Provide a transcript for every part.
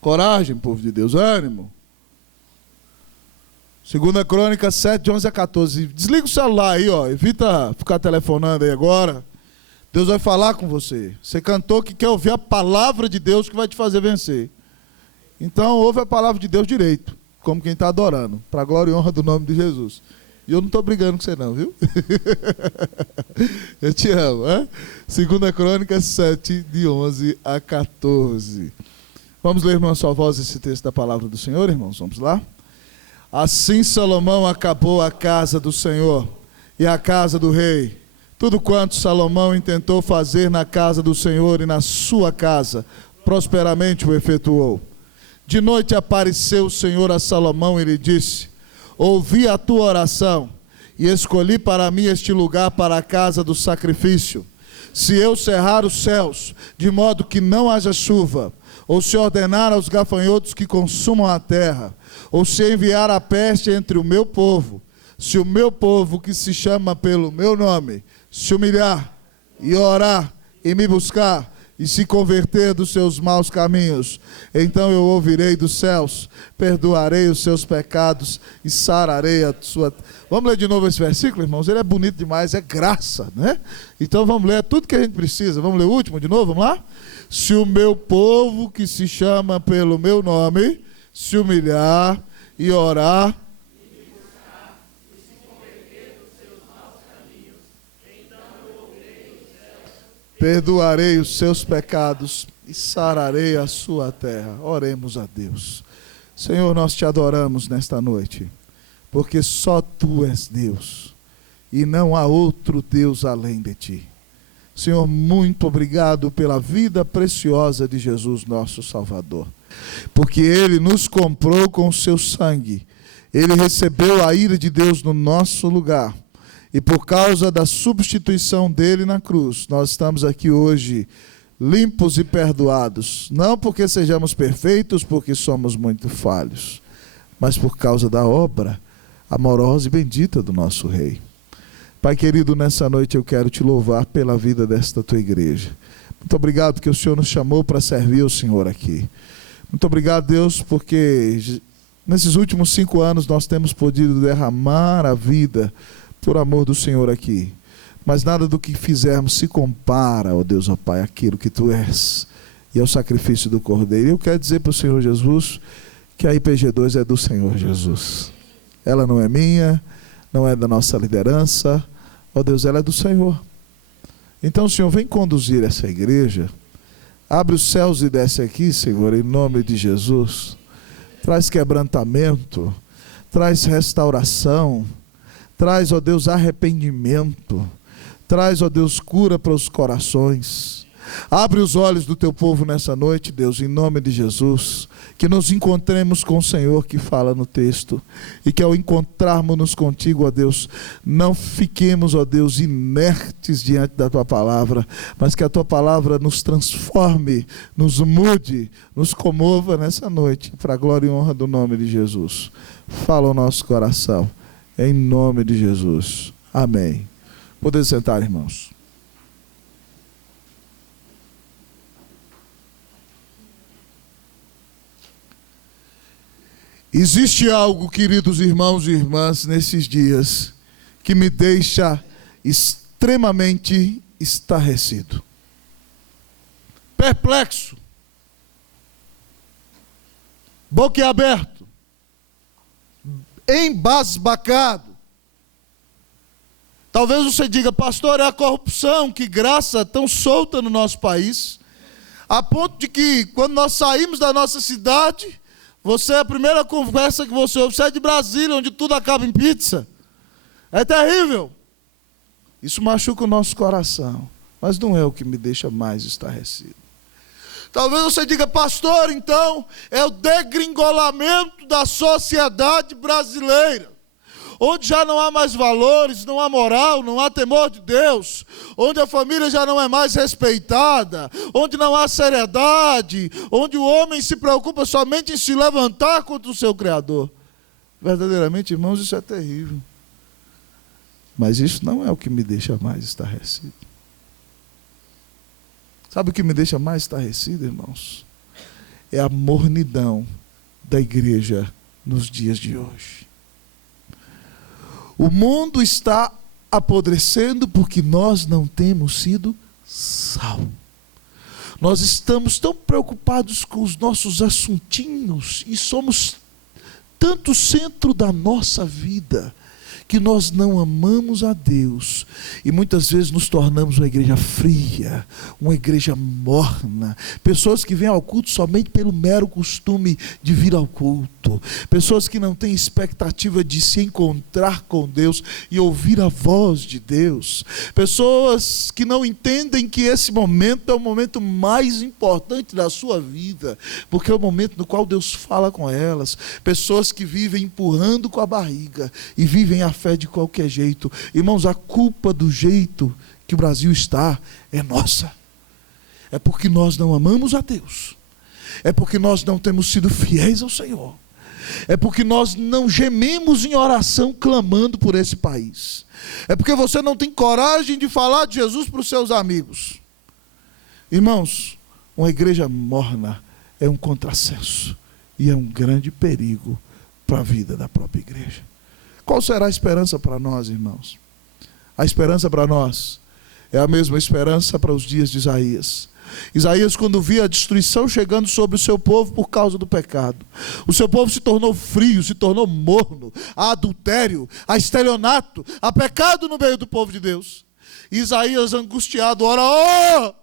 Coragem, povo de Deus, ânimo. 2 Crônicas 7, de 11 a 14. Desliga o celular aí, ó. Evita ficar telefonando aí agora. Deus vai falar com você. Você cantou que quer ouvir a palavra de Deus que vai te fazer vencer. Então, ouve a palavra de Deus direito, como quem está adorando, para a glória e honra do nome de Jesus. E eu não estou brigando com você não, viu? Eu te amo, hein? 2 Crônicas 7, de 11 a 14. Vamos ler numa só voz esse texto da palavra do Senhor, irmãos? Vamos lá? Assim Salomão acabou a casa do Senhor e a casa do rei. Tudo quanto Salomão intentou fazer na casa do Senhor e na sua casa, prosperamente o efetuou. De noite apareceu o Senhor a Salomão e lhe disse: ouvi a tua oração e escolhi para mim este lugar para a casa do sacrifício. Se eu cerrar os céus, de modo que não haja chuva, ou se ordenar aos gafanhotos que consumam a terra, ou se enviar a peste entre o meu povo, se o meu povo que se chama pelo meu nome se humilhar e orar e me buscar e se converter dos seus maus caminhos, então eu ouvirei dos céus, perdoarei os seus pecados e sararei a sua... Vamos ler de novo esse versículo, irmãos? Ele é bonito demais, é graça, né? Então vamos ler tudo que a gente precisa. Vamos ler o último de novo, vamos lá? Se o meu povo que se chama pelo meu nome se humilhar e orar, perdoarei os seus pecados e sararei a sua terra. Oremos a Deus. Senhor, nós te adoramos nesta noite, porque só tu és Deus e não há outro Deus além de ti. Senhor, muito obrigado pela vida preciosa de Jesus, nosso Salvador, porque Ele nos comprou com o seu sangue. Ele recebeu a ira de Deus no nosso lugar. E por causa da substituição dele na cruz, nós estamos aqui hoje limpos e perdoados. Não porque sejamos perfeitos, porque somos muito falhos, mas por causa da obra amorosa e bendita do nosso Rei. Pai querido, nessa noite eu quero te louvar pela vida desta tua igreja. Muito obrigado porque o Senhor nos chamou para servir o Senhor aqui. Muito obrigado, Deus, porque nesses últimos 5 anos nós temos podido derramar a vida por amor do Senhor aqui, mas nada do que fizermos se compara, ó Deus, ó Pai, àquilo que Tu és e ao sacrifício do Cordeiro. E eu quero dizer para o Senhor Jesus que a IPG2 é do Senhor Jesus. Ela não é minha, não é da nossa liderança, ó Deus, ela é do Senhor. Então, Senhor, vem conduzir essa igreja, abre os céus e desce aqui, Senhor, em nome de Jesus. Traz quebrantamento, traz restauração, traz, ó Deus, arrependimento. Traz, ó Deus, cura para os corações. Abre os olhos do teu povo nessa noite, Deus, em nome de Jesus. Que nos encontremos com o Senhor que fala no texto. E que ao encontrarmos-nos contigo, ó Deus, não fiquemos, ó Deus, inertes diante da tua palavra, mas que a tua palavra nos transforme, nos mude, nos comova nessa noite, para a glória e honra do nome de Jesus. Fala o nosso coração. Em nome de Jesus. Amém. Podem sentar, irmãos. Existe algo, queridos irmãos e irmãs, nesses dias, que me deixa extremamente estarrecido, perplexo, boquiaberto, embasbacado. Talvez você diga: pastor, é a corrupção, que graça tão solta no nosso país, a ponto de que quando nós saímos da nossa cidade, a primeira conversa que você ouve é de Brasília, onde tudo acaba em pizza. É terrível. Isso machuca o nosso coração, mas não é o que me deixa mais estarrecido. Talvez você diga: pastor, então é o degringolamento da sociedade brasileira, onde já não há mais valores, não há moral, não há temor de Deus, onde a família já não é mais respeitada, onde não há seriedade, onde o homem se preocupa somente em se levantar contra o seu Criador. Verdadeiramente, irmãos, isso é terrível. Mas isso não é o que me deixa mais estarrecido. Sabe o que me deixa mais estarrecido, irmãos? é a mornidão da igreja nos dias de hoje. O mundo está apodrecendo porque nós não temos sido sal. Nós estamos tão preocupados com os nossos assuntinhos e somos tanto o centro da nossa vida que nós não amamos a Deus e muitas vezes nos tornamos uma igreja fria, uma igreja morna, pessoas que vêm ao culto somente pelo mero costume de vir ao culto, pessoas que não têm expectativa de se encontrar com Deus e ouvir a voz de Deus, pessoas que não entendem que esse momento é o momento mais importante da sua vida, porque é o momento no qual Deus fala com elas, pessoas que vivem empurrando com a barriga e vivem a fé de qualquer jeito. Irmãos, a culpa do jeito que o Brasil está é nossa. É porque nós não amamos a Deus. É porque nós não temos sido fiéis ao Senhor. É porque nós não gememos em oração clamando por esse país. É porque você não tem coragem de falar de Jesus para os seus amigos. Irmãos, uma igreja morna é um contrassenso e é um grande perigo para a vida da própria igreja. Qual será a esperança para nós, irmãos? A esperança para nós é a mesma esperança para os dias de Isaías. Isaías, quando via a destruição chegando sobre o seu povo por causa do pecado, o seu povo se tornou frio, se tornou morno, há adultério, há estelionato, há pecado no meio do povo de Deus. Isaías, angustiado, ora,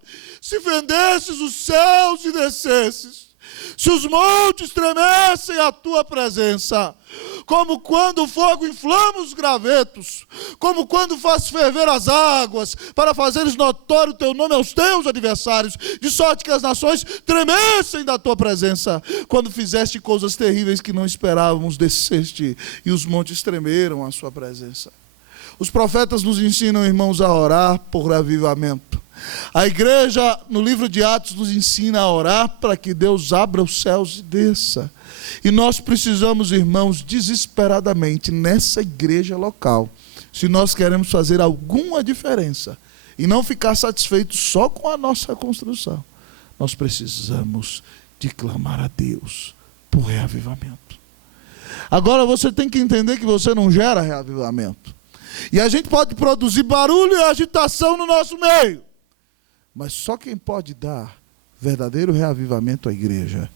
se fendesses os céus e descesses, se os montes tremessem à tua presença, como quando o fogo inflama os gravetos, como quando faz ferver as águas, para fazeres notório o teu nome aos teus adversários, de sorte que as nações tremessem da tua presença. Quando fizeste coisas terríveis que não esperávamos, desceste, e os montes tremeram à sua presença. Os profetas nos ensinam, irmãos, a orar por avivamento. A igreja, no livro de Atos, nos ensina a orar para que Deus abra os céus e desça. E nós precisamos, irmãos, desesperadamente, nessa igreja local, se nós queremos fazer alguma diferença e não ficar satisfeitos só com a nossa construção, nós precisamos de clamar a Deus por reavivamento. Agora você tem que entender que você não gera reavivamento. E a gente pode produzir barulho e agitação no nosso meio, mas só quem pode dar verdadeiro reavivamento à igreja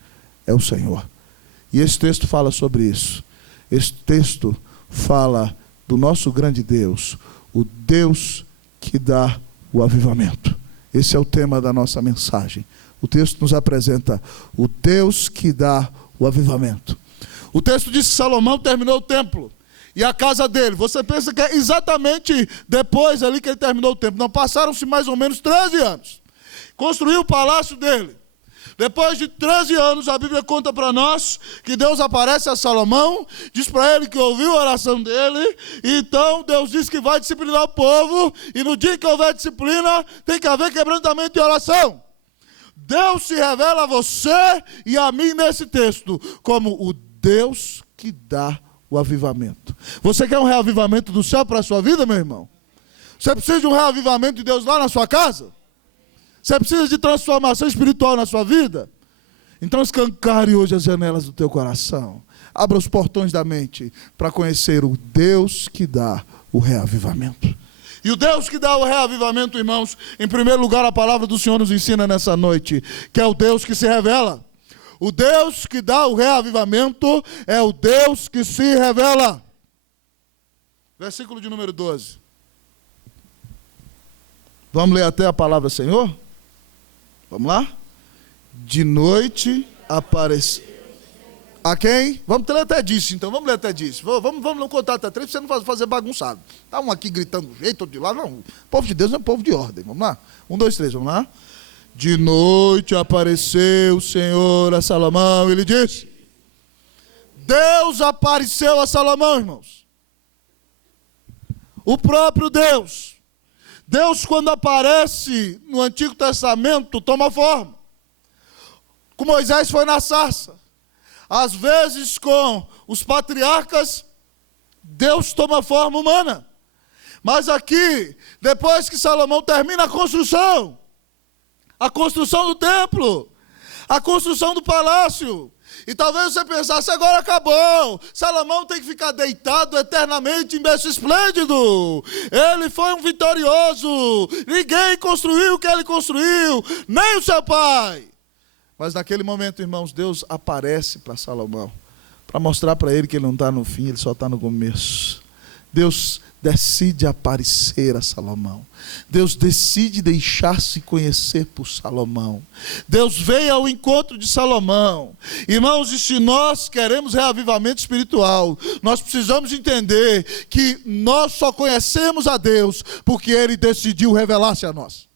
é o Senhor. E esse texto fala sobre isso. Esse texto fala do nosso grande Deus, o Deus que dá o avivamento. Esse é o tema da nossa mensagem. O texto nos apresenta o Deus que dá o avivamento. O texto diz que Salomão terminou o templo e a casa dele. Você pensa que é exatamente depois ali que ele terminou o templo. Não, passaram-se mais ou menos 13 anos. Construiu o palácio dele. Depois de 13 anos, a Bíblia conta para nós que Deus aparece a Salomão, diz para ele que ouviu a oração dele, e então Deus diz que vai disciplinar o povo, e no dia que houver disciplina, tem que haver quebrantamento e oração. Deus se revela a você e a mim nesse texto, como o Deus que dá o avivamento. Você quer um reavivamento do céu para a sua vida, meu irmão? Você precisa de um reavivamento de Deus lá na sua casa? Você precisa de transformação espiritual na sua vida? Então escancare hoje as janelas do teu coração. Abra os portões da mente para conhecer o Deus que dá o reavivamento. E o Deus que dá o reavivamento, irmãos, em primeiro lugar a palavra do Senhor nos ensina nessa noite, que é o Deus que se revela. O Deus que dá o reavivamento é o Deus que se revela. Versículo de número 12. Vamos ler até a palavra Senhor? Vamos lá? De noite apareceu. A quem? Vamos ler até disso, então. Vamos ler até disso. Vamos não contar até 3, para você não fazer bagunçado. Está um aqui gritando de um jeito, outro de lá. Não. O povo de Deus é um povo de ordem. Vamos lá? 1, 2, 3, vamos lá? De noite apareceu o Senhor a Salomão. Ele disse: Deus apareceu a Salomão, irmãos. O próprio Deus. Deus, quando aparece no Antigo Testamento, toma forma. Com Moisés foi na sarça. Às vezes, com os patriarcas, Deus toma forma humana. Mas aqui, depois que Salomão termina a construção do templo, a construção do palácio. E talvez você pensasse, agora acabou. Salomão tem que ficar deitado eternamente em berço esplêndido. Ele foi um vitorioso. Ninguém construiu o que ele construiu, nem o seu pai. Mas naquele momento, irmãos, Deus aparece para Salomão, para mostrar para ele que ele não está no fim, ele só está no começo. Deus decide aparecer a Salomão. Deus decide deixar-se conhecer por Salomão. Deus veio ao encontro de Salomão. Irmãos, e se nós queremos reavivamento espiritual, nós precisamos entender que nós só conhecemos a Deus porque Ele decidiu revelar-se a nós.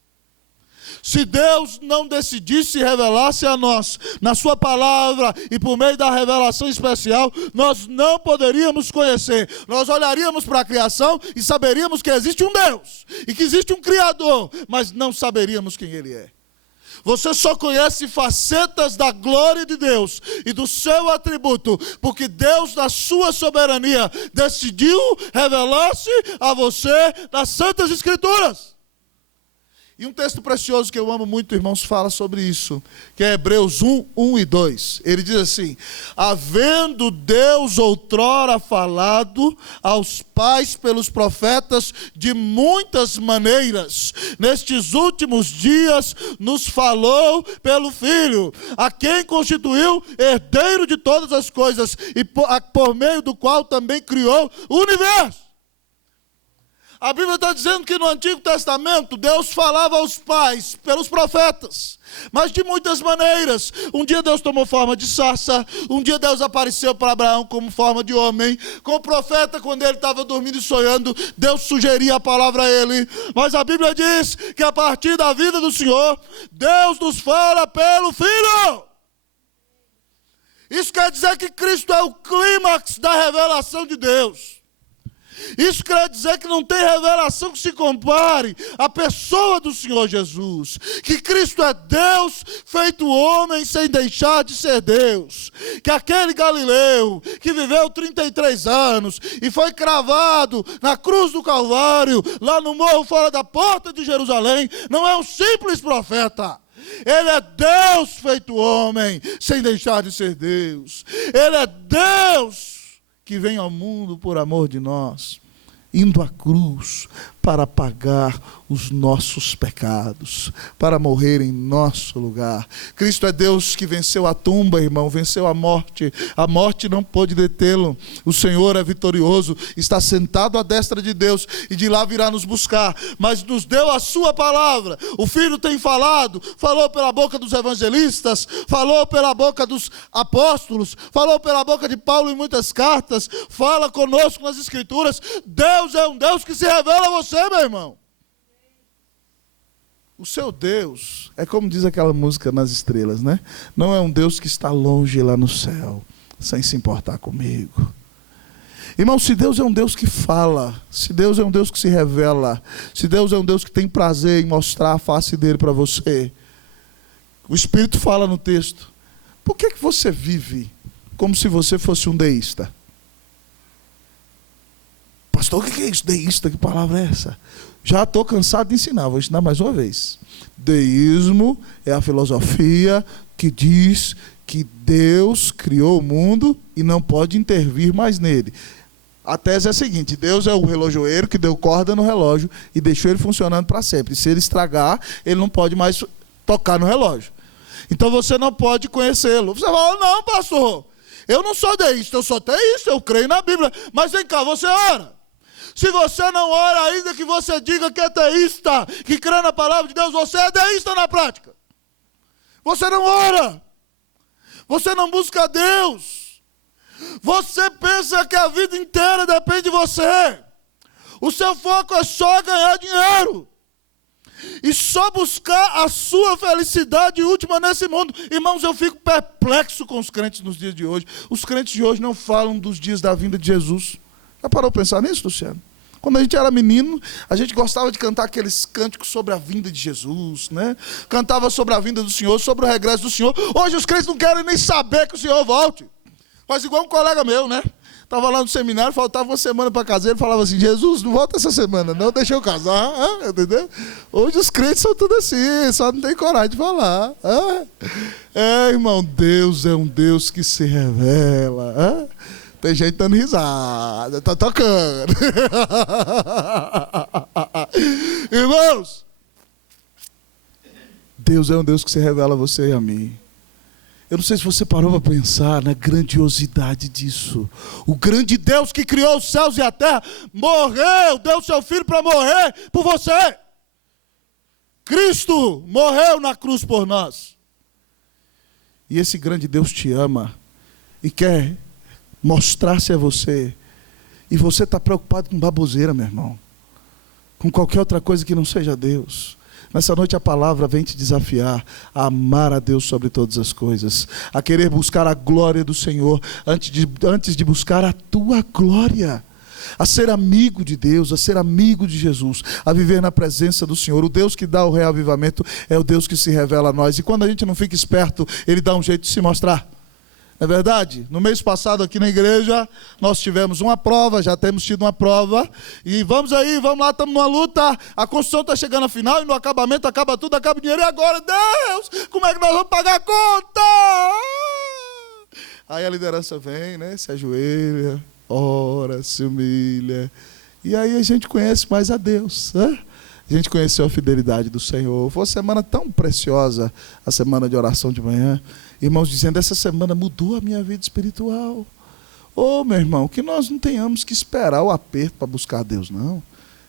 Se Deus não decidisse revelar-se a nós, na sua palavra e por meio da revelação especial, nós não poderíamos conhecer. Nós olharíamos para a criação e saberíamos que existe um Deus e que existe um Criador, mas não saberíamos quem Ele é. Você só conhece facetas da glória de Deus e do seu atributo, porque Deus, na sua soberania, decidiu revelar-se a você nas Santas Escrituras. E um texto precioso que eu amo muito, irmãos, fala sobre isso, que é Hebreus 1 e 2. Ele diz assim: havendo Deus outrora falado aos pais pelos profetas de muitas maneiras, nestes últimos dias nos falou pelo Filho, a quem constituiu herdeiro de todas as coisas e por meio do qual também criou o universo. A Bíblia está dizendo que no Antigo Testamento Deus falava aos pais pelos profetas, mas de muitas maneiras. Um dia Deus tomou forma de sarça, um dia Deus apareceu para Abraão como forma de homem. Com o profeta, quando ele estava dormindo e sonhando, Deus sugeria a palavra a ele. Mas a Bíblia diz que a partir da vida do Senhor, Deus nos fala pelo Filho. Isso quer dizer que Cristo é o clímax da revelação de Deus. Isso quer dizer que não tem revelação que se compare à pessoa do Senhor Jesus. Que Cristo é Deus feito homem sem deixar de ser Deus. Que aquele Galileu que viveu 33 anos e foi cravado na cruz do Calvário, lá no morro fora da porta de Jerusalém, não é um simples profeta. Ele é Deus feito homem sem deixar de ser Deus. Ele é Deus que vem ao mundo por amor de nós, indo à cruz para pagar os nossos pecados, para morrer em nosso lugar. Cristo é Deus que venceu a tumba, irmão, venceu a morte não pôde detê-lo. O Senhor é vitorioso, está sentado à destra de Deus e de lá virá nos buscar, mas nos deu a sua palavra. O Filho tem falado, falou pela boca dos evangelistas, falou pela boca dos apóstolos, falou pela boca de Paulo em muitas cartas, fala conosco nas Escrituras. Deus é um Deus que se revela a você, meu irmão. O seu Deus é como diz aquela música nas estrelas, né? Não é um Deus que está longe lá no céu, sem se importar comigo. Irmão, se Deus é um Deus que fala, se Deus é um Deus que se revela, se Deus é um Deus que tem prazer em mostrar a face dele para você, o Espírito fala no texto, por que você vive como se você fosse um deísta? Pastor, o que é isso? Deísta, que palavra é essa? Já estou cansado de ensinar, vou ensinar mais uma vez. Deísmo é a filosofia que diz que Deus criou o mundo e não pode intervir mais nele. A tese é a seguinte: Deus é o relojoeiro que deu corda no relógio e deixou ele funcionando para sempre. E se ele estragar, ele não pode mais tocar no relógio. Então você não pode conhecê-lo. Você fala: não, pastor, eu não sou deísta, eu sou teísta, eu creio na Bíblia. Mas vem cá, você ora. Se você não ora, ainda que você diga que é teísta, que crê na palavra de Deus, você é deísta na prática. Você não ora. Você não busca Deus. Você pensa que a vida inteira depende de você. O seu foco é só ganhar dinheiro. E só buscar a sua felicidade última nesse mundo. Irmãos, eu fico perplexo com os crentes nos dias de hoje. Os crentes de hoje não falam dos dias da vinda de Jesus. Já parou para pensar nisso, Luciano? Quando a gente era menino, a gente gostava de cantar aqueles cânticos sobre a vinda de Jesus, né? Cantava sobre a vinda do Senhor, sobre o regresso do Senhor. Hoje os crentes não querem nem saber que o Senhor volte. Faz igual um colega meu, né? Estava lá no seminário, faltava uma semana para casar. Ele falava assim: Jesus, não volta essa semana, não, deixa eu casar. Entendeu? Hoje os crentes são tudo assim, só não tem coragem de falar. Irmão, Deus é um Deus que se revela. Tem gente dando risada, tá tocando. Irmãos, Deus é um Deus que se revela a você e a mim. Eu não sei se você parou para pensar na grandiosidade disso. O grande Deus que criou os céus e a terra morreu, deu seu filho para morrer por você. Cristo morreu na cruz por nós. E esse grande Deus te ama e quer mostrar-se a você. E você está preocupado com baboseira, meu irmão. Com qualquer outra coisa que não seja Deus. Nessa noite a palavra vem te desafiar a amar a Deus sobre todas as coisas, a querer buscar a glória do Senhor antes de buscar a tua glória, a ser amigo de Deus, a ser amigo de Jesus, a viver na presença do Senhor. O Deus que dá o reavivamento é o Deus que se revela a nós, e quando a gente não fica esperto, Ele dá um jeito de se mostrar. Não é verdade? No mês passado aqui na igreja, nós tivemos uma prova, já temos tido uma prova, e vamos aí, vamos lá, estamos numa luta, a construção está chegando ao final, e no acabamento acaba tudo, acaba o dinheiro, e agora, Deus, como é que nós vamos pagar a conta? Aí a liderança vem, né, se ajoelha, ora, se humilha, e aí a gente conhece mais a Deus, né? A gente conheceu a fidelidade do Senhor. Foi uma semana tão preciosa, a semana de oração de manhã. Irmãos dizendo: essa semana mudou a minha vida espiritual. Meu irmão, que nós não tenhamos que esperar o aperto para buscar Deus, não.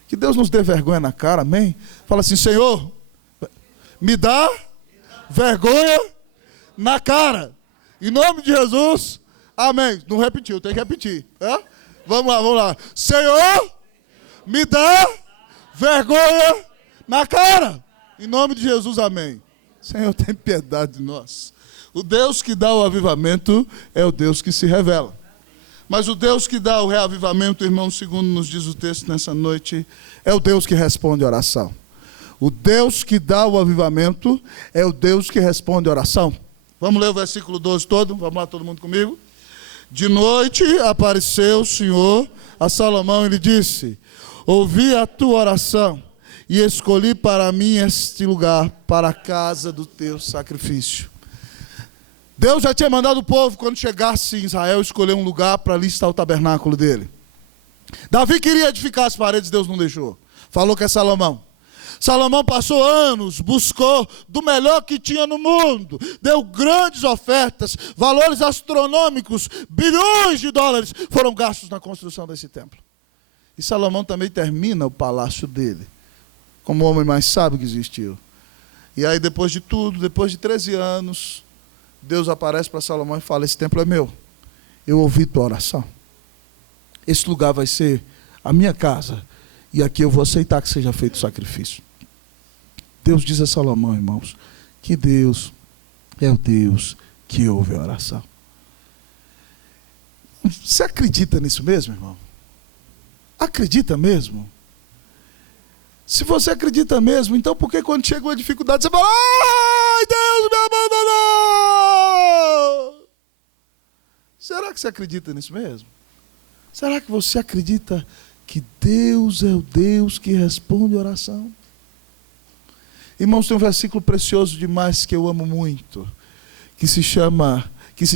Que Deus nos dê vergonha na cara, amém? Fala assim: Senhor, me dá vergonha na cara. Em nome de Jesus, amém. Não repetiu, tem que repetir. Vamos lá. Senhor, me dá vergonha na cara. Em nome de Jesus, amém. Senhor, tem piedade de nós. O Deus que dá o avivamento é o Deus que se revela. Mas o Deus que dá o reavivamento, irmão, segundo nos diz o texto nessa noite, é o Deus que responde a oração. O Deus que dá o avivamento é o Deus que responde a oração. Vamos ler o versículo 12 todo? Vamos lá, todo mundo comigo? De noite apareceu o Senhor a Salomão e lhe disse: ouvi a tua oração e escolhi para mim este lugar, para a casa do teu sacrifício. Deus já tinha mandado o povo, quando chegasse em Israel, escolher um lugar para ali estar o tabernáculo dele. Davi queria edificar as paredes, Deus não deixou. Falou que é Salomão. Salomão passou anos, buscou do melhor que tinha no mundo, deu grandes ofertas, valores astronômicos, bilhões de dólares foram gastos na construção desse templo. E Salomão também termina o palácio dele, como o homem mais sábio que existiu. E aí, depois de tudo, depois de 13 anos, Deus aparece para Salomão e fala: esse templo é meu, eu ouvi tua oração, esse lugar vai ser a minha casa, e aqui eu vou aceitar que seja feito sacrifício. Deus diz a Salomão, irmãos, que Deus é o Deus que ouve a oração. Você acredita nisso mesmo, irmão? Acredita mesmo? Se você acredita mesmo, então por que quando chega uma dificuldade você fala: ai, Deus me abandonou? Será que você acredita nisso mesmo? Será que você acredita que Deus é o Deus que responde a oração? Irmãos, tem um versículo precioso demais que eu amo muito, que se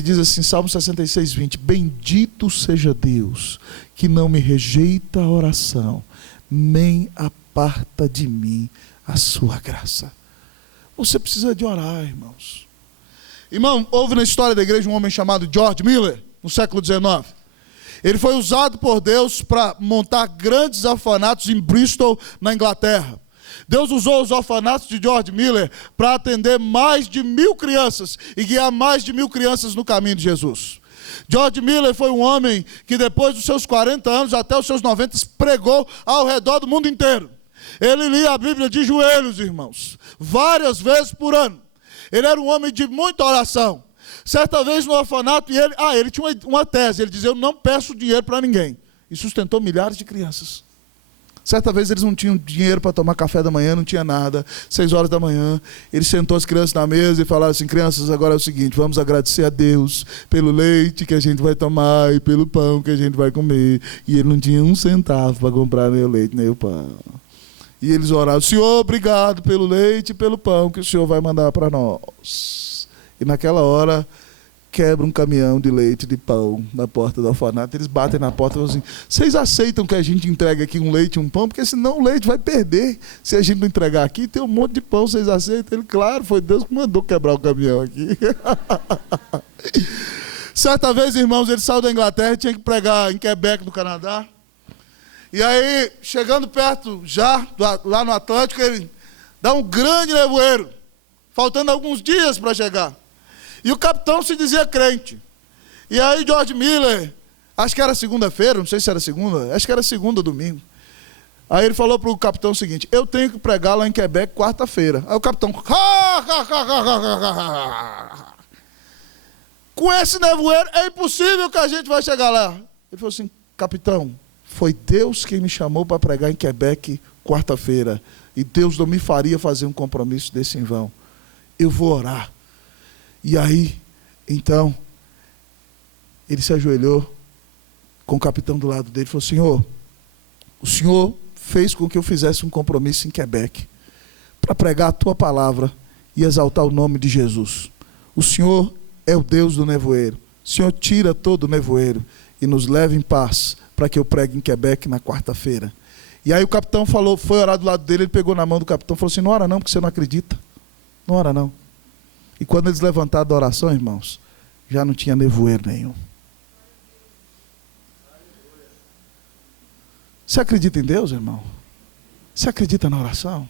diz assim, Salmo 66, 20: bendito seja Deus, que não me rejeita a oração, nem aparta de mim a sua graça. Você precisa de orar, irmãos. Irmão, houve na história da igreja um homem chamado George Miller, no século XIX. Ele foi usado por Deus para montar grandes orfanatos em Bristol, na Inglaterra. Deus usou os orfanatos de George Miller para atender mais de 1.000 crianças e guiar mais de 1.000 crianças no caminho de Jesus. George Miller foi um homem que depois dos seus 40 anos até os seus 90 pregou ao redor do mundo inteiro. Ele lia a Bíblia de joelhos, irmãos, várias vezes por ano. Ele era um homem de muita oração. Certa vez no orfanato, ele tinha uma tese, ele dizia: eu não peço dinheiro para ninguém. E sustentou milhares de crianças. Certa vez eles não tinham dinheiro para tomar café da manhã, não tinha nada. 6 horas da manhã, ele sentou as crianças na mesa e falaram assim: crianças, agora é o seguinte, vamos agradecer a Deus pelo leite que a gente vai tomar e pelo pão que a gente vai comer. E ele não tinha um centavo para comprar nem o leite nem o pão. E eles oraram: Senhor, obrigado pelo leite e pelo pão que o Senhor vai mandar para nós. E naquela hora, quebra um caminhão de leite e de pão na porta do orfanato. Eles batem na porta e falam assim: vocês aceitam que a gente entregue aqui um leite e um pão? Porque senão o leite vai perder. Se a gente não entregar aqui, tem um monte de pão, vocês aceitam? Ele: claro, foi Deus que mandou quebrar o caminhão aqui. Certa vez, irmãos, ele saiu da Inglaterra e tinha que pregar em Quebec, no Canadá. E aí, chegando perto, já, lá no Atlântico, ele dá um grande nevoeiro, faltando alguns dias para chegar. E o capitão se dizia crente. E aí George Miller, acho que era segunda-feira, não sei se era segunda, acho que era segunda ou domingo. Aí ele falou para o capitão o seguinte: eu tenho que pregar lá em Quebec quarta-feira. Aí o capitão: com esse nevoeiro é impossível que a gente vai chegar lá. Ele falou assim: capitão, foi Deus quem me chamou para pregar em Quebec quarta-feira. E Deus não me faria fazer um compromisso desse em vão. Eu vou orar. E aí, então, ele se ajoelhou com o capitão do lado dele e falou: Senhor, o Senhor fez com que eu fizesse um compromisso em Quebec para pregar a tua palavra e exaltar o nome de Jesus. O Senhor é o Deus do nevoeiro. O Senhor tira todo o nevoeiro e nos leva em paz para que eu pregue em Quebec na quarta-feira. E aí o capitão falou, foi orar do lado dele, ele pegou na mão do capitão e falou assim: não ora não, porque você não acredita. Não ora não. E quando eles levantaram da oração, irmãos, já não tinha nevoeiro nenhum. Você acredita em Deus, irmão? Você acredita na oração?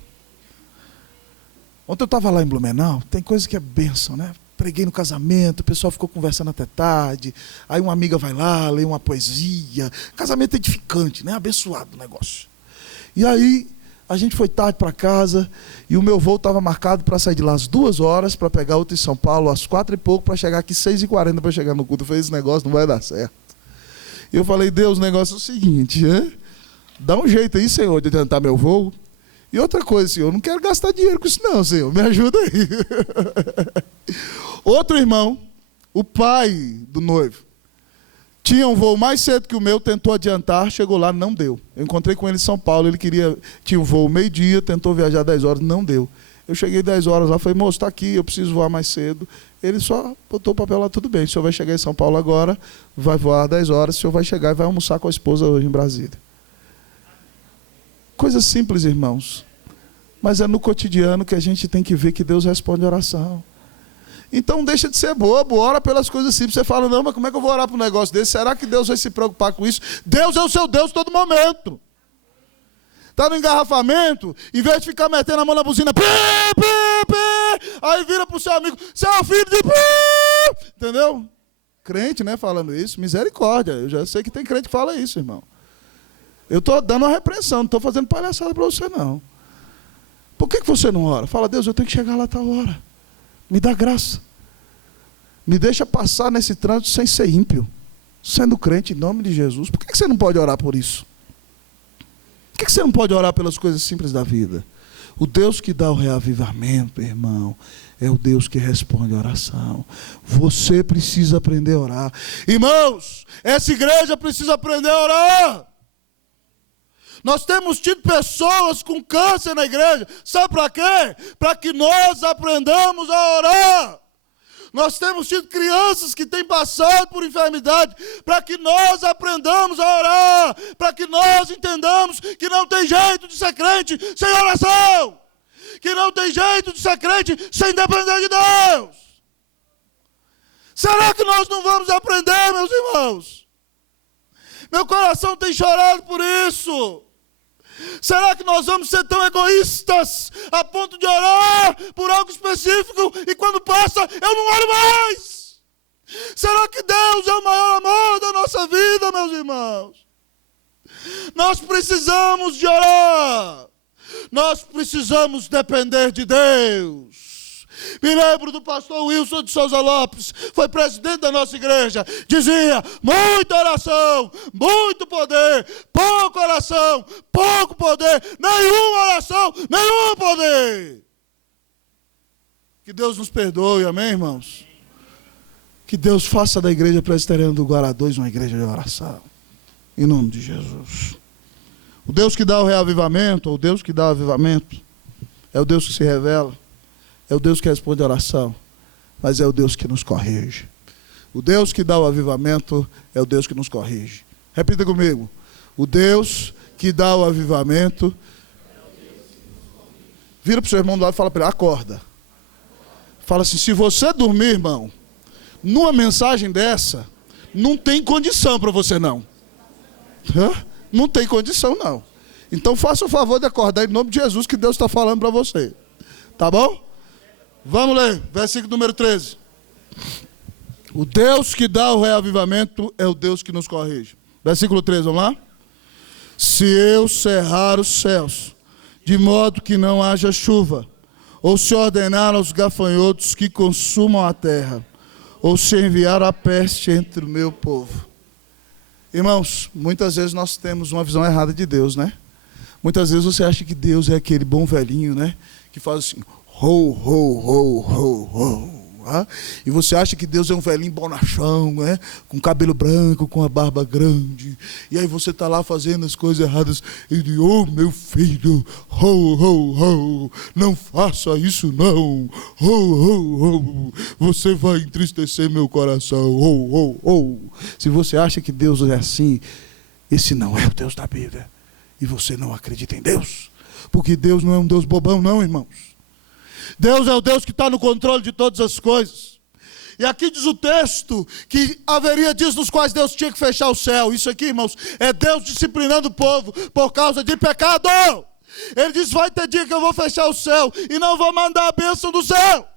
Ontem eu estava lá em Blumenau, tem coisa que é bênção, né? Preguei no casamento, o pessoal ficou conversando até tarde, aí uma amiga vai lá, lê uma poesia, casamento edificante, né? Abençoado o negócio. E aí, a gente foi tarde para casa, e o meu voo estava marcado para sair de lá às 2 horas, para pegar outro em São Paulo, às 4 e pouco, para chegar aqui 6h40 para chegar no culto. Eu falei: esse negócio não vai dar certo. E eu falei: Deus, o negócio é o seguinte, dá um jeito aí, Senhor, de adiantar meu voo. E outra coisa, Senhor, eu não quero gastar dinheiro com isso não, Senhor, me ajuda aí. Outro irmão, o pai do noivo, tinha um voo mais cedo que o meu, tentou adiantar, chegou lá, não deu. Eu encontrei com ele em São Paulo, ele tinha um voo meio-dia, tentou viajar 10 horas, não deu. Eu cheguei 10 horas lá, falei: moço, está aqui, eu preciso voar mais cedo. Ele só botou o papel lá: tudo bem, o senhor vai chegar em São Paulo agora, vai voar 10 horas, o senhor vai chegar e vai almoçar com a esposa hoje em Brasília. Coisa simples, irmãos. Mas é no cotidiano que a gente tem que ver que Deus responde a oração. Então deixa de ser bobo, ora pelas coisas simples. Você fala: não, mas como é que eu vou orar para um negócio desse? Será que Deus vai se preocupar com isso? Deus é o seu Deus todo momento. Está no engarrafamento, em vez de ficar metendo a mão na buzina, pê, pê, pê, aí vira para o seu amigo: seu filho de pê. Entendeu? Crente, né, falando isso, misericórdia. Eu já sei que tem crente que fala isso, irmão. Eu estou dando uma repreensão, não estou fazendo palhaçada para você, não. Por que você não ora? Fala: Deus, eu tenho que chegar lá a tal hora. Me dá graça. Me deixa passar nesse trânsito sem ser ímpio. Sendo crente em nome de Jesus. Por que você não pode orar por isso? Por que você não pode orar pelas coisas simples da vida? O Deus que dá o reavivamento, irmão, é o Deus que responde a oração. Você precisa aprender a orar. Irmãos, essa igreja precisa aprender a orar. Nós temos tido pessoas com câncer na igreja. Sabe para quê? Para que nós aprendamos a orar. Nós temos tido crianças que têm passado por enfermidade, para que nós aprendamos a orar, para que nós entendamos que não tem jeito de ser crente sem oração, que não tem jeito de ser crente sem depender de Deus. Será que nós não vamos aprender, meus irmãos? Meu coração tem chorado por isso. Será que nós vamos ser tão egoístas a ponto de orar por algo específico e quando passa, eu não oro mais? Será que Deus é o maior amor da nossa vida, meus irmãos? Nós precisamos de orar. Nós precisamos depender de Deus. Me lembro do pastor Wilson de Souza Lopes, foi presidente da nossa igreja, dizia: muita oração, muito poder, pouca oração, pouco poder, nenhuma oração, nenhum poder. Que Deus nos perdoe, amém, irmãos? Que Deus faça da igreja presbiteriana do Guará 2 uma igreja de oração, em nome de Jesus. O Deus que dá o reavivamento, ou o Deus que dá o avivamento, é o Deus que se revela, é o Deus que responde a oração, mas é o Deus que nos corrige. O Deus que dá o avivamento é o Deus que nos corrige. Repita comigo: o Deus que dá o avivamento. Vira para o seu irmão do lado e fala para ele: acorda. Fala assim: se você dormir, irmão, numa mensagem dessa, não tem condição para você não. Não tem condição não. Então faça o favor de acordar em nome de Jesus, que Deus está falando para você. Tá bom? Vamos ler, versículo número 13. O Deus que dá o reavivamento é o Deus que nos corrige. Versículo 13, vamos lá? Se eu cerrar os céus, de modo que não haja chuva, ou se ordenar aos gafanhotos que consumam a terra, ou se enviar a peste entre o meu povo. Irmãos, muitas vezes nós temos uma visão errada de Deus, né? Muitas vezes você acha que Deus é aquele bom velhinho, né? Que faz assim: ho, ho, ho, ho, ho. E você acha que Deus é um velhinho bonachão, né? Com cabelo branco, com a barba grande. E aí você está lá fazendo as coisas erradas. E diz: oh, meu filho, ho, ho, ho, não faça isso não. Ho, ho, ho, você vai entristecer meu coração. Ho, ho, ho. Se você acha que Deus é assim, esse não é o Deus da Bíblia. E você não acredita em Deus. Porque Deus não é um Deus bobão não, irmãos. Deus é o Deus que está no controle de todas as coisas. E aqui diz o texto que haveria dias nos quais Deus tinha que fechar o céu. Isso aqui, irmãos, é Deus disciplinando o povo por causa de pecado. Ele diz: vai ter dia que eu vou fechar o céu e não vou mandar a bênção do céu.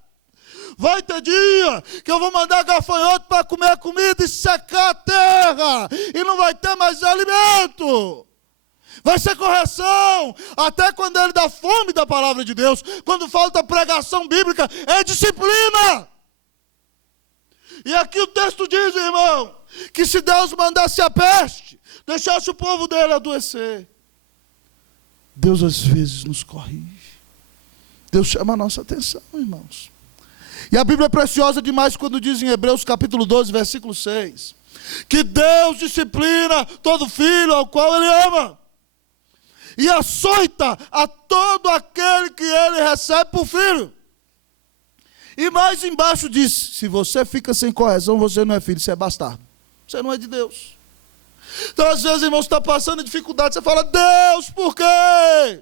Vai ter dia que eu vou mandar gafanhoto para comer a comida e secar a terra. E não vai ter mais alimento. Vai ser correção, até quando ele dá fome da palavra de Deus. Quando falta pregação bíblica, é disciplina. E aqui o texto diz, irmão, que se Deus mandasse a peste, deixasse o povo dele adoecer. Deus às vezes nos corrige. Deus chama a nossa atenção, irmãos. E a Bíblia é preciosa demais quando diz em Hebreus capítulo 12, versículo 6, que Deus disciplina todo filho ao qual ele ama. E açoita a todo aquele que ele recebe por filho. E mais embaixo diz: se você fica sem correção, você não é filho, você é bastardo. Você não é de Deus. Então às vezes, irmão, você está passando dificuldade, você fala: Deus, por quê?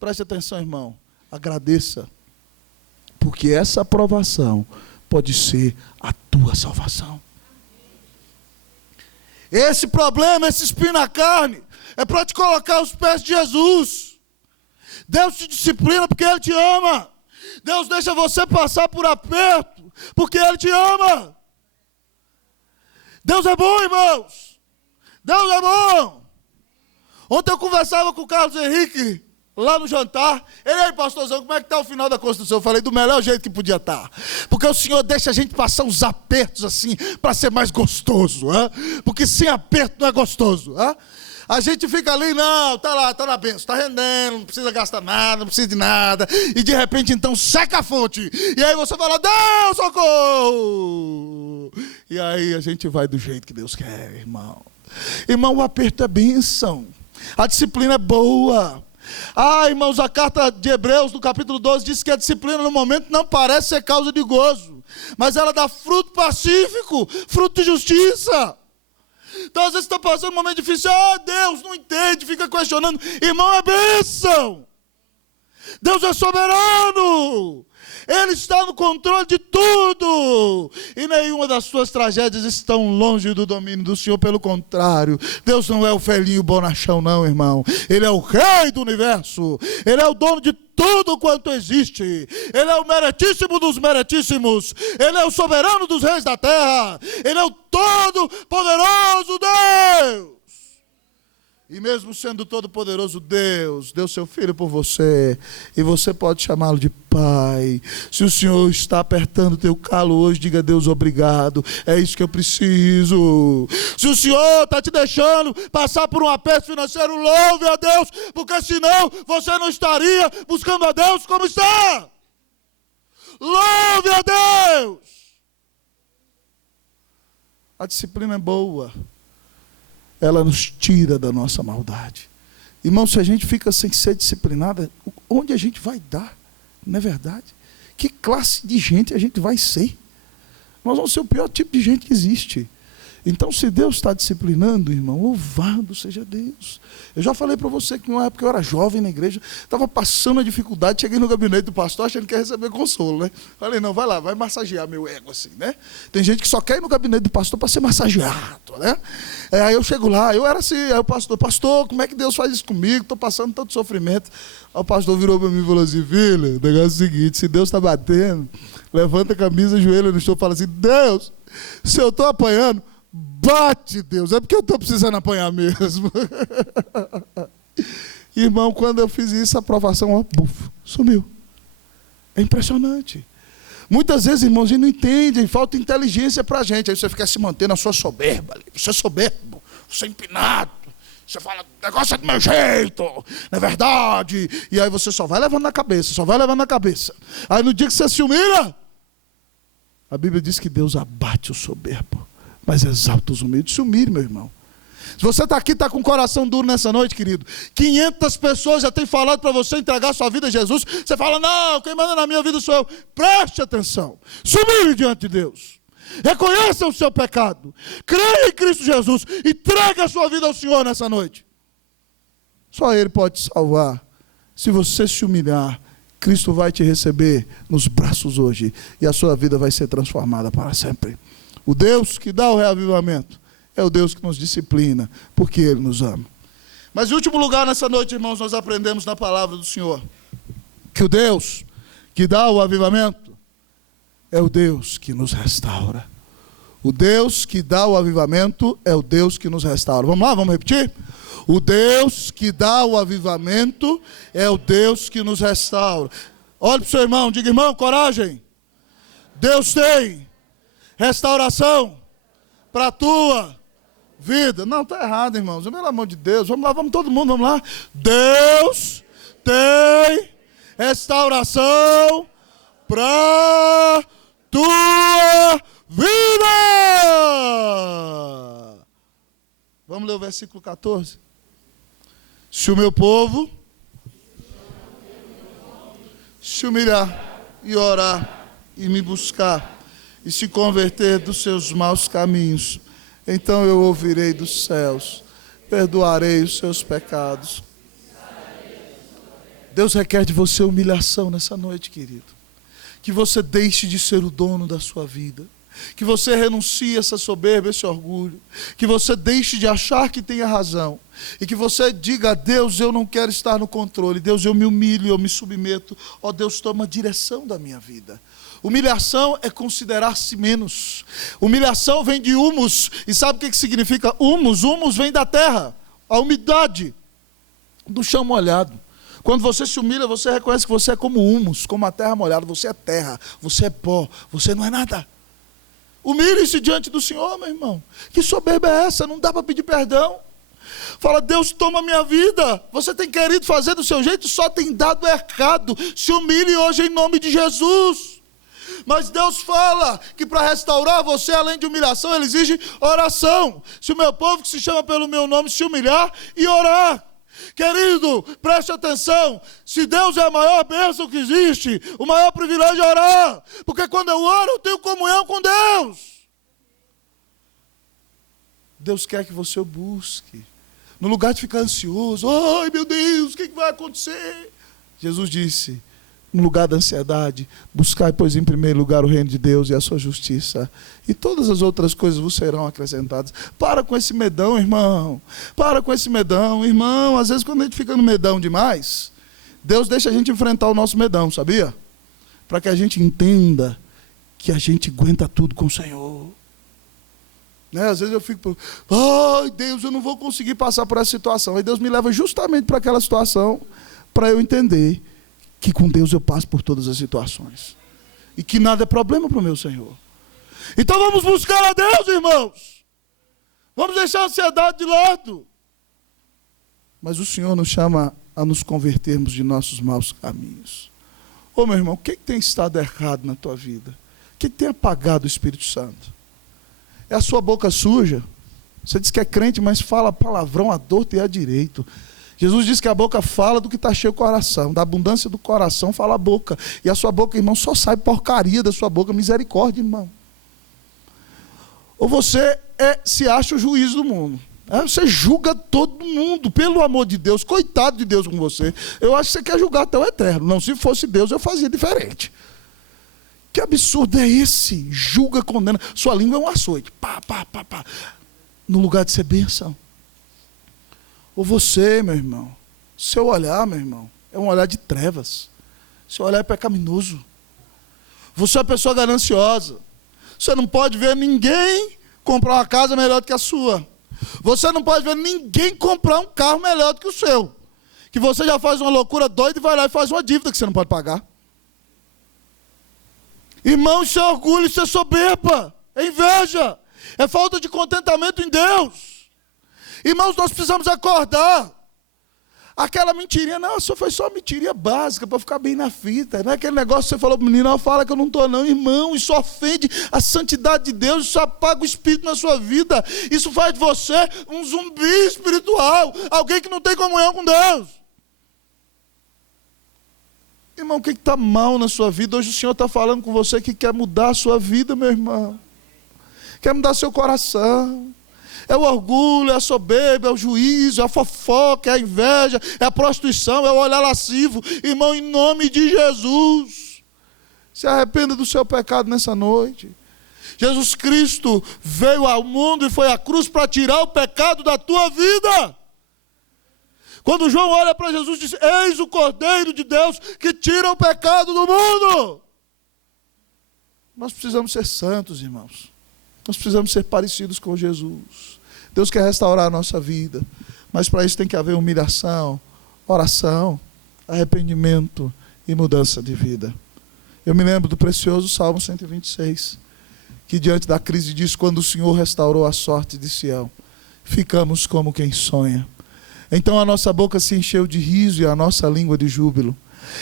Preste atenção, irmão, agradeça. Porque essa aprovação pode ser a tua salvação. Esse problema, esse espinho na carne, é para te colocar aos pés de Jesus. Deus te disciplina porque Ele te ama. Deus deixa você passar por aperto porque Ele te ama. Deus é bom, irmãos. Deus é bom. Ontem eu conversava com o Carlos Henrique lá no jantar. Ele: aí, pastorzão, como é que está o final da construção? Eu falei: do melhor jeito que podia estar. Porque o Senhor deixa a gente passar uns apertos assim para ser mais gostoso. Porque sem aperto não é gostoso. A gente fica ali: não, tá lá, tá na bênção, está rendendo, não precisa gastar nada, não precisa de nada. E de repente então seca a fonte. E aí você fala: Deus, socorro! E aí a gente vai do jeito que Deus quer, irmão. Irmão, o aperto é bênção. A disciplina é boa. Irmãos, a carta de Hebreus, no capítulo 12, diz que a disciplina no momento não parece ser causa de gozo, mas ela dá fruto pacífico, fruto de justiça. Então às vezes você está passando um momento difícil: Deus não entende, fica questionando. Irmão, é bênção. Deus é soberano. Ele está no controle de tudo. E nenhuma das suas tragédias estão longe do domínio do Senhor. Pelo contrário, Deus não é o velhinho bonachão não, irmão. Ele é o Rei do universo. Ele é o dono de tudo quanto existe. Ele é o meritíssimo dos meritíssimos. Ele é o soberano dos reis da terra. Ele é o todo poderoso Deus. E mesmo sendo todo-poderoso Deus, deu seu Filho por você. E você pode chamá-lo de Pai. Se o Senhor está apertando o teu calo hoje, diga a Deus obrigado. É isso que eu preciso. Se o Senhor está te deixando passar por um aperto financeiro, louve a Deus. Porque senão você não estaria buscando a Deus como está. Louve a Deus. A disciplina é boa. Ela nos tira da nossa maldade. Irmão, se a gente fica sem ser disciplinada, onde a gente vai dar? Não é verdade? Que classe de gente a gente vai ser? Nós vamos ser o pior tipo de gente que existe. Então, se Deus está disciplinando, irmão, louvado seja Deus. Eu já falei para você que numa época eu era jovem na igreja, estava passando a dificuldade, cheguei no gabinete do pastor achando que ia receber consolo, né? Falei, não, vai lá, vai massagear meu ego assim, né? Tem gente que só quer ir no gabinete do pastor para ser massageado, né? Aí eu chego lá, eu era assim, aí o pastor, como é que Deus faz isso comigo? Estou passando tanto sofrimento. Aí o pastor virou para mim e falou assim, filho, o negócio é o seguinte, se Deus está batendo, levanta a camisa, ajoelha no chão e fala assim, Deus, se eu estou apanhando, bate, Deus, é porque eu estou precisando apanhar mesmo. Irmão, quando eu fiz isso, a aprovação, ó, buf, sumiu. É impressionante. Muitas vezes, irmãos, a gente não entende, falta inteligência para a gente. Aí você fica se mantendo na sua soberba. Você é soberbo, você é empinado. Você fala, o negócio é do meu jeito, não é verdade? E aí você só vai levando na cabeça, só vai levando na cabeça. Aí no dia que você se humilha, a Bíblia diz que Deus abate o soberbo, mas exalta os humildes. Se humilhe, meu irmão. Se você está aqui, está com o coração duro nessa noite, querido, 500 pessoas já têm falado para você entregar sua vida a Jesus. Você fala, não, quem manda na minha vida sou eu. Preste atenção. Se humilhe diante de Deus. Reconheça o seu pecado. Creia em Cristo Jesus. Entregue a sua vida ao Senhor nessa noite. Só Ele pode te salvar. Se você se humilhar, Cristo vai te receber nos braços hoje. E a sua vida vai ser transformada para sempre. O Deus que dá o reavivamento é o Deus que nos disciplina, porque Ele nos ama. Mas em último lugar, nessa noite, irmãos, nós aprendemos na palavra do Senhor que o Deus que dá o avivamento é o Deus que nos restaura. O Deus que dá o avivamento é o Deus que nos restaura. Vamos lá, vamos repetir? O Deus que dá o avivamento é o Deus que nos restaura. Olhe para o seu irmão, diga, irmão, coragem. Deus tem restauração para a tua vida. Não, está errado, irmãos. Pelo amor de Deus. Vamos lá, vamos todo mundo, vamos lá. Deus tem restauração para tua vida. Vamos ler o versículo 14. Se o meu povo se humilhar e orar e me buscar e se converter dos seus maus caminhos, então eu ouvirei dos céus, perdoarei os seus pecados. Deus requer de você humilhação nessa noite, querido. Que você deixe de ser o dono da sua vida. Que você renuncie a essa soberba, esse orgulho. Que você deixe de achar que tem a razão. E que você diga a Deus, eu não quero estar no controle. Deus, eu me humilho, eu me submeto. Ó Deus, toma a direção da minha vida. Humilhação é considerar-se menos. Humilhação vem de humus. E sabe o que significa humus? Humus vem da terra. A umidade do chão molhado. Quando você se humilha, você reconhece que você é como humus, como a terra molhada. Você é terra, você é pó, você não é nada. Humilhe-se diante do Senhor, meu irmão. Que soberba é essa? Não dá para pedir perdão. Fala, Deus, toma a minha vida. Você tem querido fazer do seu jeito, só tem dado errado. Se humilhe hoje em nome de Jesus. Mas Deus fala que para restaurar você, além de humilhação, Ele exige oração. Se o meu povo que se chama pelo meu nome se humilhar e orar. Querido, preste atenção. Se Deus é a maior bênção que existe, o maior privilégio é orar. Porque quando eu oro, eu tenho comunhão com Deus. Deus quer que você o busque. No lugar de ficar ansioso, ai meu Deus, o que vai acontecer? Jesus disse, no lugar da ansiedade, buscai, pois, em primeiro lugar o reino de Deus e a sua justiça, e todas as outras coisas vos serão acrescentadas. Para com esse medão, irmão. Para com esse medão, irmão. Às vezes, quando a gente fica no medão demais, Deus deixa a gente enfrentar o nosso medão, sabia? Para que a gente entenda que a gente aguenta tudo com o Senhor. Né? Às vezes eu fico, ai Deus, eu não vou conseguir passar por essa situação. Aí Deus me leva justamente para aquela situação, para eu entender que com Deus eu passo por todas as situações. E que nada é problema para o meu Senhor. Então vamos buscar a Deus, irmãos. Vamos deixar a ansiedade de lado. Mas o Senhor nos chama a nos convertermos de nossos maus caminhos. Ô meu irmão, o que tem estado errado na tua vida? O que tem apagado o Espírito Santo? É a sua boca suja? Você diz que é crente, mas fala palavrão à torto e à direito. Jesus diz que a boca fala do que está cheio o coração. Da abundância do coração fala a boca. E a sua boca, irmão, só sai porcaria da sua boca. Misericórdia, irmão. Ou você se acha o juiz do mundo. Você julga todo mundo, pelo amor de Deus. Coitado de Deus com você. Eu acho que você quer julgar até o eterno. Não, se fosse Deus, eu fazia diferente. Que absurdo é esse? Julga, condena. Sua língua é um açoite. Pá, pá, pá, pá. No lugar de ser bênção. Ou você, meu irmão, seu olhar, meu irmão, é um olhar de trevas. Seu olhar é pecaminoso. Você é uma pessoa gananciosa. Você não pode ver ninguém comprar uma casa melhor do que a sua. Você não pode ver ninguém comprar um carro melhor do que o seu. Que você já faz uma loucura doida e vai lá e faz uma dívida que você não pode pagar. Irmão, isso é orgulho, isso é soberba, é inveja, é falta de contentamento em Deus. Irmãos, nós precisamos acordar. Aquela mentirinha, não, só foi só uma mentirinha básica para ficar bem na fita. Não é aquele negócio que você falou para o menino, não, fala que eu não estou não. Irmão, isso ofende a santidade de Deus, isso apaga o espírito na sua vida. Isso faz de você um zumbi espiritual, alguém que não tem comunhão com Deus. Irmão, o que está mal na sua vida? Hoje o Senhor está falando com você que quer mudar a sua vida, meu irmão. Quer mudar seu coração. É o orgulho, é a soberba, é o juízo, é a fofoca, é a inveja, é a prostituição, é o olhar lascivo. Irmão, em nome de Jesus, se arrependa do seu pecado nessa noite. Jesus Cristo veio ao mundo e foi à cruz para tirar o pecado da tua vida. Quando João olha para Jesus e diz, eis o Cordeiro de Deus que tira o pecado do mundo. Nós precisamos ser santos, irmãos. Nós precisamos ser parecidos com Jesus. Deus quer restaurar a nossa vida, mas para isso tem que haver humilhação, oração, arrependimento e mudança de vida. Eu me lembro do precioso Salmo 126, que diante da crise diz, quando o Senhor restaurou a sorte de Sião, ficamos como quem sonha. Então a nossa boca se encheu de riso e a nossa língua de júbilo.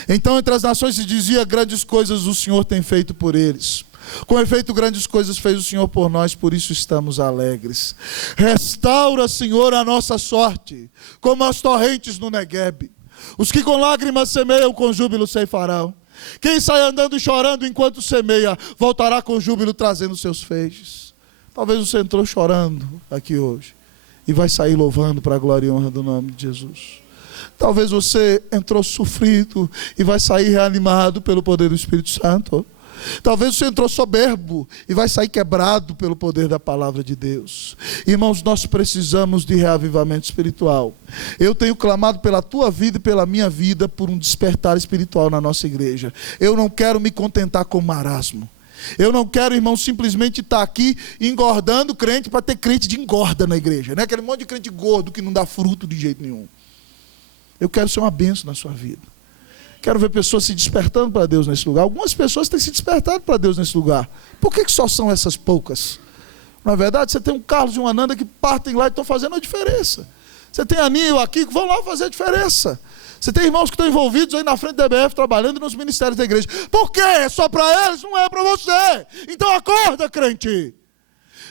Então entre as nações se dizia, grandes coisas o Senhor tem feito por eles. Com efeito, grandes coisas fez o Senhor por nós, por isso estamos alegres. Restaura, Senhor, a nossa sorte, como as torrentes no Neguebe. Os que com lágrimas semeiam, com júbilo ceifarão. Quem sai andando e chorando enquanto semeia, voltará com júbilo trazendo seus feixes. Talvez você entrou chorando aqui hoje e vai sair louvando para a glória e honra do nome de Jesus. Talvez você entrou sofrido e vai sair reanimado pelo poder do Espírito Santo. Talvez você entrou soberbo e vai sair quebrado pelo poder da palavra de Deus. Irmãos, nós precisamos de reavivamento espiritual. Eu tenho clamado pela tua vida e pela minha vida por um despertar espiritual na nossa igreja. Eu não quero me contentar com marasmo. Eu não quero, irmão, simplesmente estar aqui engordando crente para ter crente de engorda na igreja. Não é aquele monte de crente gordo que não dá fruto de jeito nenhum. Eu quero ser uma bênção na sua vida. Quero ver pessoas se despertando para Deus nesse lugar. Algumas pessoas têm se despertado para Deus nesse lugar. Por que só são essas poucas? Na verdade, você tem um Carlos e uma Ananda que partem lá e estão fazendo a diferença. Você tem a Aninha e o Aqui que vão lá fazer a diferença. Você tem irmãos que estão envolvidos aí na frente da EBF, trabalhando nos ministérios da igreja. Por quê? É só para eles? Não é para você. Então acorda, crente.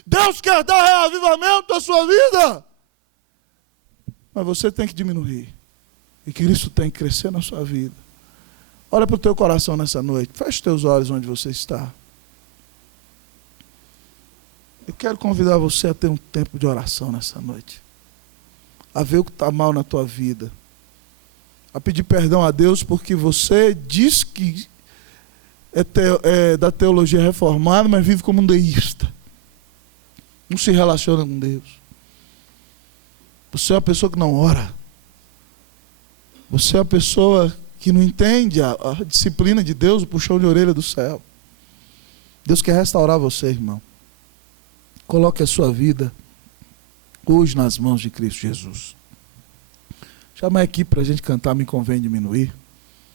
Deus quer dar reavivamento à sua vida. Mas você tem que diminuir. E Cristo tem que crescer na sua vida. Olha para o teu coração nessa noite. Feche os teus olhos onde você está. Eu quero convidar você a ter um tempo de oração nessa noite. A ver o que está mal na tua vida. A pedir perdão a Deus porque você diz que é da teologia reformada, mas vive como um deísta. Não se relaciona com Deus. Você é uma pessoa que não ora. Você é uma pessoa que não entende a disciplina de Deus, o puxão de orelha do céu. Deus quer restaurar você, irmão. Coloque a sua vida hoje nas mãos de Cristo Jesus. Chama a equipe para a gente cantar Me Convém Diminuir.